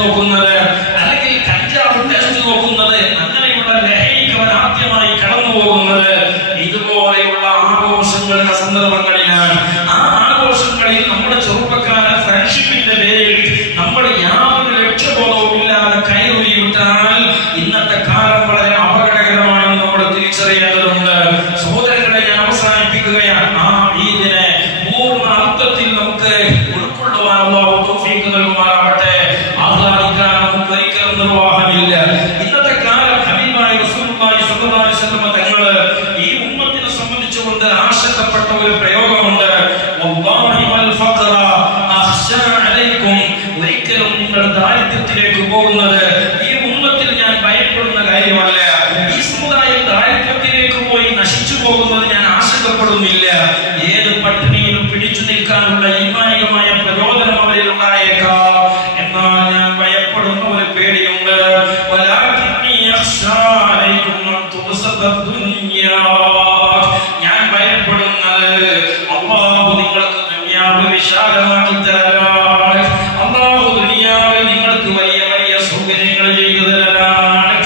നോക്കുന്നത്, അല്ലെങ്കിൽ കഞ്ചാവ് ടേസ്റ്റ് നോക്കുന്നത്, അങ്ങനെയുള്ള ലഹരിക്ക് അവൻ ആദ്യമായി കടന്നു പോകുന്നത് ഇതുപോലെയുള്ള ആഘോഷങ്ങളുടെ സന്ദർഭങ്ങളിലാണ്. ആ ആഘോഷങ്ങളിൽ നമ്മുടെ ചെറുപ്പക്കാരെ ഫ്രണ്ട്ഷിപ്പിന്റെ പേരിൽ നമ്മൾ യാതൊരു ലക്ഷ്യബോധവും ഇല്ലാതെ കൈയൊഴി വിട്ടാൽ ഇന്നത്തെ കാലം വളരെ അപകടകരമാണെന്ന് നമ്മൾ തിരിച്ചറിയേണ്ടതുണ്ട്. സഹോദരങ്ങളെ, ഞാൻ അവസാനിപ്പിക്കുകയാണ്. ആ ഈദിനെ പൂർണ്ണ അർത്ഥത്തിൽ നമുക്ക് ഉൾക്കൊള്ളുവാൻ അല്ലാഹു തൗഫീഖ് നൽകുമാറാവട്ടെ. ആഹ്ലാദിക്കാൻ നമുക്ക് ഒരിക്കലും നിർവാഹമില്ല. ഇന്നത്തെ കാലം ഹബീബായ റസൂലുള്ളാഹി സ്വല്ലല്ലാഹു അലൈഹി വസല്ലം തങ്ങൾ ഈ ഉമ്മത്തിനെ സംബന്ധിച്ചുകൊണ്ട് ആശങ്കപ്പെട്ട ഒരു പ്രയോഗമുണ്ട്. വല്ലാഹി വൽ ഫഖറ അഖ്ശാ അലൈക്കും. ഒരിക്കലും നിങ്ങൾ ദാരിദ്ര്യത്തിലേക്ക് പോകുന്നത് ഈ ഉമ്മത്തിൽ ഞാൻ ഭയപ്പെടുന്ന കാര്യമല്ല. ഈ സമുദായം ദാരിദ്ര്യത്തിലേക്ക് പോയി നശിച്ചു പോകുന്നത് ഞാൻ ആശങ്കപ്പെടുന്നില്ല. ഏത് പട്ടിണിയിലും പിടിച്ചു നിൽക്കാനുള്ള ഈമാനികമായ പ്രചോദനം അവരിൽ ഉണ്ടായേക്കാം. എന്നാൽ ഞാൻ ഭയപ്പെടുന്ന ഒരു പേടിയുണ്ട്. ഞാൻ ഭയപ്പെടുന്നത് അല്ലാഹു നിങ്ങൾക്ക് ദുനിയാവ് വിശാലമാക്കി തരാനാണ്. അല്ലാഹു ദുനിയാവിൽ നിങ്ങൾക്ക് വലിയ വലിയ സൗകര്യങ്ങൾ ചെയ്തു തരാനാണ്.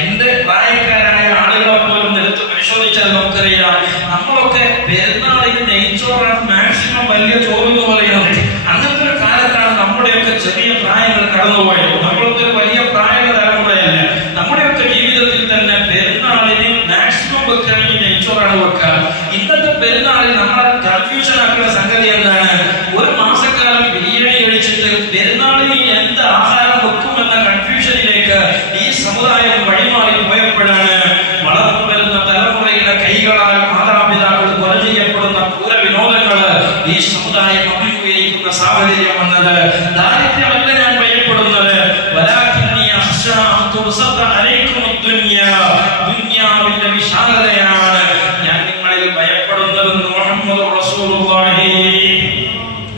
എന്റെ പ്രായക്കാരായ ആളുകളെ പോലും എടുത്ത് പരിശോധിച്ചാൽ നമുക്കറിയാം, നമ്മളൊക്കെ പെരുന്നാളിന് നെയ്ച്ചോറാണ് മാക്സിമം വലിയ ചോറെന്ന് പറയുന്നത്. അങ്ങനത്തെ ഒരു കാലത്താണ് നമ്മുടെയൊക്കെ ചെറിയ പ്രായങ്ങൾ കടന്നുപോയത്. നമ്മളൊക്കെ ഒരു വലിയ പ്രായ തലമുറയല്ല. നമ്മുടെയൊക്കെ ജീവിതത്തിൽ തന്നെ പെരുന്നാളിന് മാക്സിമം വെക്കുകയാണെങ്കിൽ നെയ്ച്ചോറാണ് വെക്കുക. ഇന്നത്തെ പെരുന്നാളിൽ നമ്മളെ കൺഫ്യൂഷൻ ആക്കുന്ന സംഗതി എന്താണ്? ഒരു മാസക്കാലം ബിരിയാണി കഴിച്ചിട്ട് പെരുന്നാളിന് എന്ത് ആഹാരം വെക്കുമെന്ന കൺഫ്യൂഷനിലേക്ക് ഈ സമുദായം വഴിമാറി പോയപ്പോഴാണ് വളർന്നു വരുന്ന തലമുറയുടെ കൈകളാൽ മാതാപിതാക്കൾ കൊല ചെയ്യപ്പെടുന്ന ക്രൂര വിനോദങ്ങള് ഈ സമുദായം അഭിമുഖീകരിക്കുന്ന സാഹചര്യം വന്നത്. ദാരിദ്ര്യമല്ല ഞാൻ ഭയപ്പെടുന്നത്. വലാകിന്നി അഖ്ശാ അൻ തുബ്സത അലൈക്കും ദുനിയ. ദുനിയാവിന്റെ വിശാലതയാണ് ഞാൻ നിങ്ങളിൽ ഭയപ്പെടുന്നതെന്ന് മുഹമ്മദ് റസൂലുള്ളാഹി.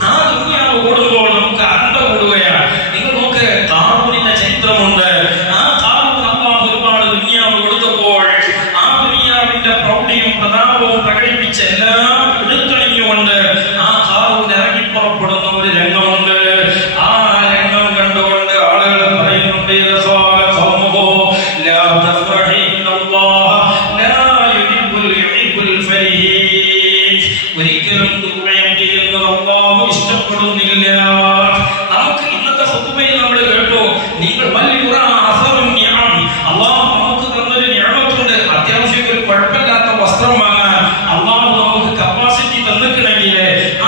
ആ ദുനിയാവ് കൂടുമ്പോൾ നമുക്ക് അഹന്ത കൂടുകയാണ്. നിങ്ങൾ നോക്ക്, ഖാറൂനിന്റെ ചരിത്രമുണ്ട്. ആ ഖാറൂൻ അല്ലാഹു ഒരുപാട് ദുനിയാവ് കൊടുത്തപ്പോൾ ആ ദുനിയാവിന്റെ പ്രൗഢിയും പ്രതാപവും പ്രകടിപ്പിച്ച് എല്ലാം എടുത്തണിഞ്ഞുകൊണ്ട് ആ ഖാറൂൻ ഇറങ്ങി പുറപ്പെടുന്ന ഒരു രംഗമുണ്ട്. ആ രംഗം കണ്ടുകൊണ്ട് ആളുകൾ പറയുന്നുണ്ട്, ഒരിക്കലും ദുർവ്യയം ചെയ്യുന്നത് അല്ലാഹു ഇഷ്ടപ്പെടുന്നില്ല. നമുക്ക് ഇന്നത്തെ ഖുതുബയിൽ നമ്മൾ കേട്ടു, നിങ്ങൾ അല്ലാഹു നമുക്ക് തന്നൊരു നിഅമത്തുണ്ട്. അത്യാവശ്യം ഒരു കുഴപ്പമില്ലാത്ത വസ്ത്രം വാങ്ങാൻ അല്ലാഹു നമുക്ക് കപ്പാസിറ്റി തന്നിട്ടുണ്ടെങ്കിൽ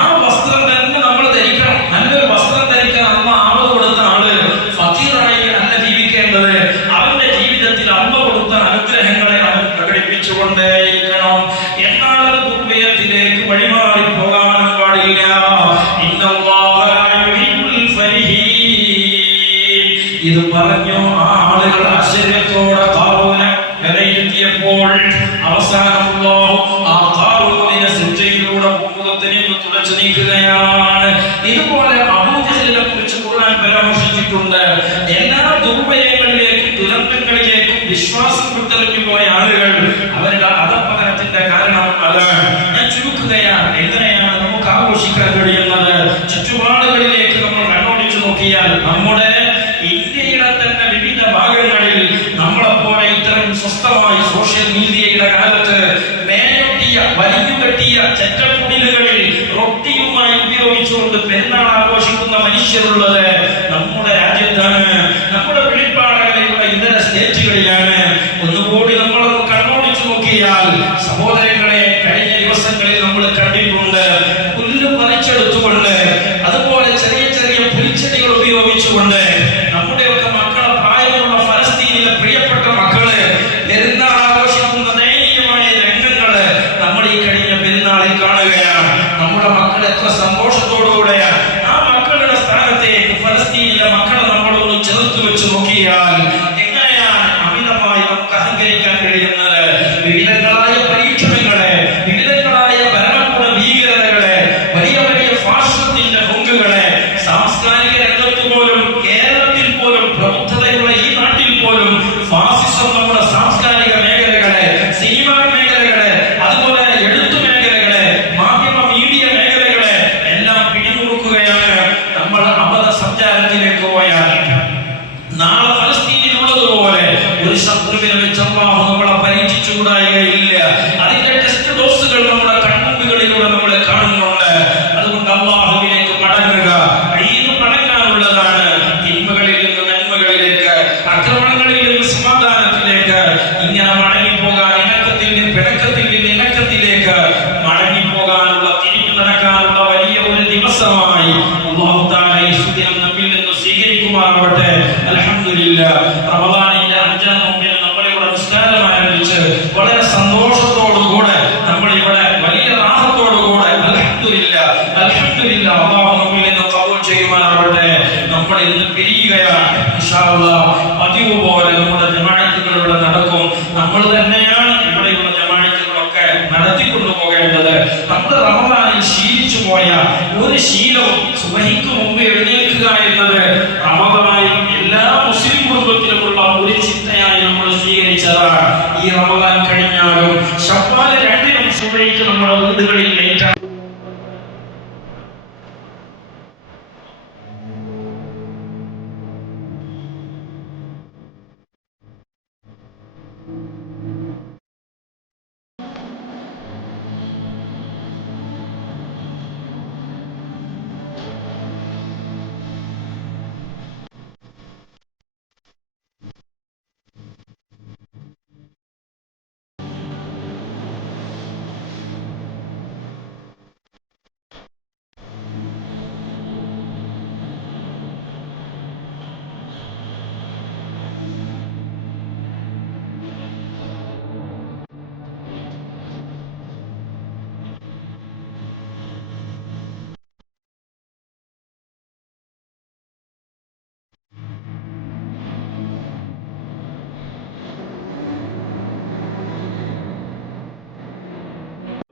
ആ വസ്ത്രം തന്നെ നമ്മൾ ധരിക്കണം. നല്ലൊരു വസ്ത്രം ധരിക്കാൻ അല്ലാഹു ആവത് കൊടുത്ത ആള് ഫഖീറായി അല്ല ജീവിക്കേണ്ടത്. അവന്റെ ജീവിതത്തിൽ അല്ലാഹു കൊടുത്ത അനുഗ്രഹങ്ങളെ അവൻ പ്രകടിപ്പിച്ചുകൊണ്ടേയിരിക്കണം. എന്നാൽ അത് ദുർവ്യയത്തിലേക്ക് വഴിമാറി പോകാനും പാടില്ല. ഇത് പറഞ്ഞു ആ ആളുകൾ ആശ്ചര്യത്തോടെ ഖാറൂനെ വിലയിരുത്തിയപ്പോൾ അവസാനമുള്ള ആ ഖാറൂനിനെ ശിക്ഷയിലൂടെ ഭൂമുഖത്തിൽ നിന്ന് തുടച്ചു നീക്കുകയാണ്. ഇതുപോലെ അബൂജഹലിനെ കുറിച്ച് ഖുർആൻ പരാമർശിച്ചിട്ടുണ്ട്. എല്ലാ ദുർവ്യയങ്ങളിലേക്കും ദുരന്തങ്ങളിലേക്കും വിശ്വാസം വിട്ടെറിഞ്ഞു പോയ ആളുകൾ അവരുടെ അധപ്പതനത്തിന്റെ കാരണം അതാണ്. ഞാൻ ചുരുക്കുകയാണ്. എങ്ങനെയാണ് നമുക്ക് ആഘോഷിക്കാൻ കഴിയുന്നത്? ചുറ്റുപാടുകളിലേക്ക് നമ്മൾ കണ്ണോടിച്ചു നോക്കിയാൽ നമ്മുടെ ഇന്ത്യയുടെ തന്നെ വിവിധ ഭാഗങ്ങളിൽ നമ്മളെപ്പോലെ ഇത്തരം സ്വസ്ഥമായി സോഷ്യൽ മീഡിയയുടെ കാലത്ത് മേലൊട്ടിയ വലിഞ്ഞുകെട്ടിയ ചെറ്റക്കുടിലുകളിൽ റൊട്ടിയുമായി ഉപയോഗിച്ചുകൊണ്ട് പെരുന്നാൾ ആഘോഷിക്കുന്ന മനുഷ്യരുള്ളത് നമ്മുടെ രാജ്യത്താണ്. നമ്മുടെ വെളിപ്പാടുകളിലുള്ള ഇതര സ്റ്റേറ്റുകളിലാണ്. ഒന്നുകൂടി നമ്മളൊന്ന് കണ്ണോടിച്ചു നോക്കിയാൽ സഹോദരങ്ങളെ, കഴിഞ്ഞ ദിവസങ്ങളിൽ നമ്മൾ കണ്ടിട്ടുണ്ട്, പുല്ല് പറിച്ചെടുത്തുകൊണ്ട് അതുപോലെ ചെറിയ ചെറിയ പുൽച്ചെടികൾ ഉപയോഗിച്ചുകൊണ്ട് നമ്മുടെയൊക്കെ മക്കളെ പ്രായമുള്ള ഫലസ്തീനിലെ പ്രിയപ്പെട്ട മക്കള് പെരുന്നാൾ ആഘോഷിക്കുന്ന ദയനീയമായ രംഗങ്ങള് നമ്മൾ ഈ കഴിഞ്ഞ പെരുന്നാളിൽ കാണുകയാണ്. നമ്മുടെ മക്കൾ എത്ര സന്തോഷത്തോടുകൂടെയാണ് ആ മക്കളുടെ സ്ഥാനത്തേക്ക് ഫലസ്തീനിലെ മക്കളെ നമ്മളൊന്ന് ചേർത്ത് വെച്ച് നോക്കിയാൽ എങ്ങനെയാണ് അമിതമായി നമുക്ക് അഹങ്കരിക്കാൻ കഴിയുന്നത്? വിവിധങ്ങളായ പരീക്ഷണങ്ങളെ, വിവിധങ്ങളായ ഭരണകൂട ഭീകരതകളെ, വലിയ വലിയ ഫാഷിസത്തിന്റെ ഹുങ്കുകളെ, സാംസ്കാരിക രംഗത്ത് പോലും കേരള ഇൻസുലിനെ വെച്ച് അല്ലാഹു നമ്മളെ പരീക്ഷിച്ചുകൂടായികയില്ല. അതിന്റെ ടെസ്റ്റ് ഡോസുകൾ നമ്മുടെ കൺമുമ്പികളിലൂടെ നമ്മൾ കാണുന്നുണ്ട്. അതുകൊണ്ട് അല്ലാഹുവിലേക്ക് മടങ്ങുക. ഈദ് മടങ്ങാനുള്ളതാണ്. തിന്മകളിൽ നിന്ന് നന്മകളിലേക്ക്, ആക്രമണങ്ങളിൽ നിന്ന് സമാധാനത്തിലേക്ക് ഇങ്ങനെ മടങ്ങിപ്പോകാൻ, ഇണക്കത്തിൽ നിന്ന് പിണക്കത്തിൽ നിന്ന് ഇണക്കത്തിലേക്ക് മടങ്ങിപ്പോകാനുള്ള, തിരിഞ്ഞു നടക്കാനുള്ള വലിയ ഒരു ദിവസമായി അല്ലാഹു തആല ഈ സുദിനം നമ്മിൽ നിന്ന് സ്വീകരിക്കുമാറാവട്ടെ. അൽഹംദുലില്ലാഹ്. റമദാനിന്റെ 5-ാം നോമ്പിന് നമ്മളിവിടെ നിസ്കാരം ആരംഭിച്ച് വളരെ സന്തോഷത്തോടുകൂടെ നമ്മളിവിടെ വലിയ റാഹത്തോടുകൂടെ അൽഹംദുലില്ലാഹ് അൽഹംദുലില്ലാഹ് അല്ലാഹു നമ്മിൽ നിന്ന് ഖബൂൽ ചെയ്യുമാറാവട്ടെ. നമ്മൾ ഇന്ന് പിരിയുകയാണ്. ഇൻഷാ അല്ലാഹ് പതിവ് പോലെ നമ്മുടെ ജമാഅത്തുകളിലൂടെ നടക്കും. നമ്മൾ തന്നെയാണ് ഇവിടെയുള്ള ജമാഅത്തുകളൊക്കെ നടത്തിക്കൊണ്ടു പോകേണ്ടത്. നമ്മൾ റമദാനിൽ ശീലിച്ചു പോയ ഒരു ശീലവും സുബഹിക്ക് മുമ്പ് എഴുന്നേൽക്കുക എന്നത് റമദാനിൽ എല്ലാ മുസ്ലിം കുടുംബത്തിലുമുള്ള ഒരു ചിന്തയായി നമ്മൾ സ്വീകരിച്ചതാണ്. ഈ റമദാൻ കഴിഞ്ഞാലും ശവ്വാൽ 2-നും സുബഹിക്ക് നമ്മുടെ വീടുകളിൽ ലേറ്റാണ്.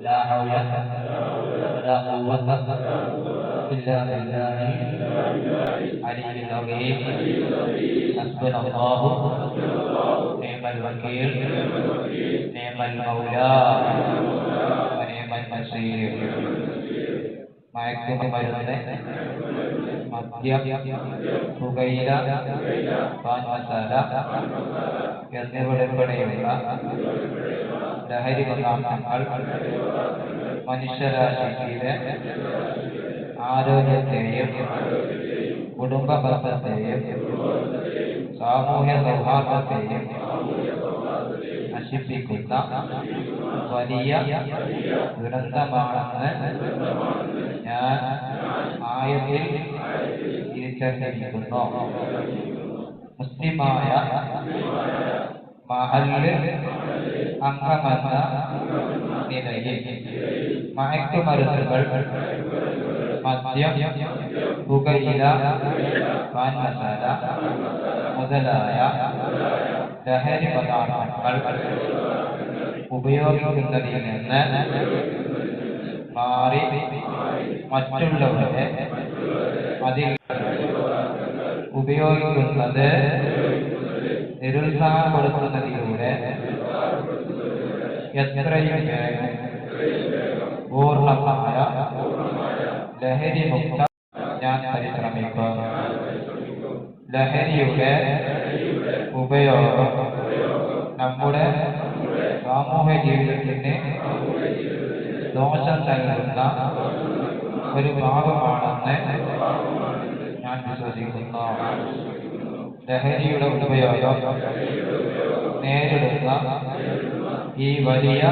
لا حول ولا قوة إلا بالله العلي العظيم. حسبنا الله نعم الوكيل نعم المولى ونعم النصير. മയക്കുമരുന്ന്, മദ്യം, പുകയില, പാൻ മസാല എന്നിവയുൾപ്പെടെയുള്ള ലഹരി പദാർത്ഥങ്ങൾ മനുഷ്യരാശിയുടെ ആരോഗ്യത്തെയും കുടുംബ ബന്ധത്തെയും സാമൂഹ്യ സൗഹാർദ്ദത്തെയും നശിപ്പിക്കുന്ന വലിയ ദുരന്തമാണെന്ന് ഞാൻ ആയത്തിൽ തിരിച്ചറിഞ്ഞിരിക്കുന്നു. മുസ്ലിമായ മഹല്ല് അംഗമെന്ന നിലയിൽ മയക്കുമരുന്നുകൾ, മദ്യം, പുകയില, പാൻ മസാല മുതലായ ലഹരി പദാർത്ഥങ്ങൾ ഉപയോഗിക്കുന്നതിൽ നിന്ന് മാറി മറ്റുള്ളവരെ അതിൽ ഉപയോഗിക്കുന്നത് നിരുത്സാഹപ്പെടുത്തുന്നതിലൂടെ എത്രയും വേഗം പൂർണ്ണമായ ലഹരി മുക്ത ഞാൻ പരിശ്രമിക്കും. ലഹരിയുടെ ഉപയോഗം നമ്മുടെ സാമൂഹ്യ ജീവിതത്തിന് ദോഷം നൽകുന്ന ഒരു ഭാഗമാണെന്ന് ഞാൻ വിശ്വസിക്കുന്നു. ലഹരിയുടെ ഉപയോഗം നേരിടുന്ന ഈ വലിയ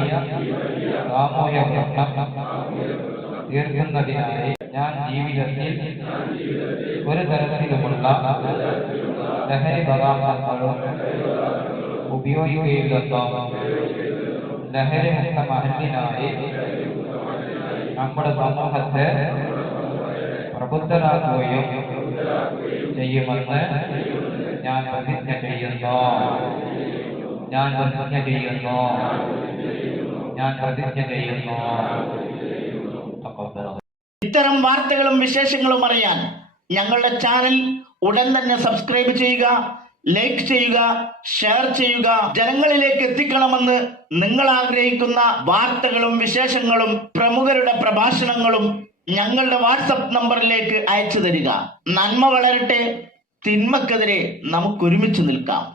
സാമൂഹ്യ പ്രശ്നം തീർക്കുന്നതിനായി ഞാൻ ജീവിതത്തിൽ ഒരു തരത്തിലുമുള്ള ലഹരി പദാർത്ഥങ്ങളും ഉപയോഗിക്കുകയില്ലെന്നോ ലഹരി മുക്ത മഹലിനായി നമ്മുടെ സമൂഹത്തെ പ്രബുദ്ധരാക്കുകയും ചെയ്യുമെന്ന് ഞാൻ പ്രതിജ്ഞ ചെയ്യുന്നു. ഞാൻ പ്രതിജ്ഞ ചെയ്യുന്നു. ഞാൻ പ്രതിജ്ഞ ചെയ്യുന്നു. ഇത്തരം വാർത്തകളും വിശേഷങ്ങളും അറിയാൻ ഞങ്ങളുടെ ചാനൽ ഉടൻ തന്നെ സബ്സ്ക്രൈബ് ചെയ്യുക, ലൈക്ക് ചെയ്യുക, ഷെയർ ചെയ്യുക. ജനങ്ങളിലേക്ക് എത്തിക്കണമെന്ന് നിങ്ങൾ ആഗ്രഹിക്കുന്ന വാർത്തകളും വിശേഷങ്ങളും പ്രമുഖരുടെ പ്രഭാഷണങ്ങളും ഞങ്ങളുടെ വാട്സപ്പ് നമ്പറിലേക്ക് അയച്ചു തരിക. നന്മ വളരട്ടെ, തിന്മക്കെതിരെ നമുക്ക് ഒരുമിച്ച് നിൽക്കാം.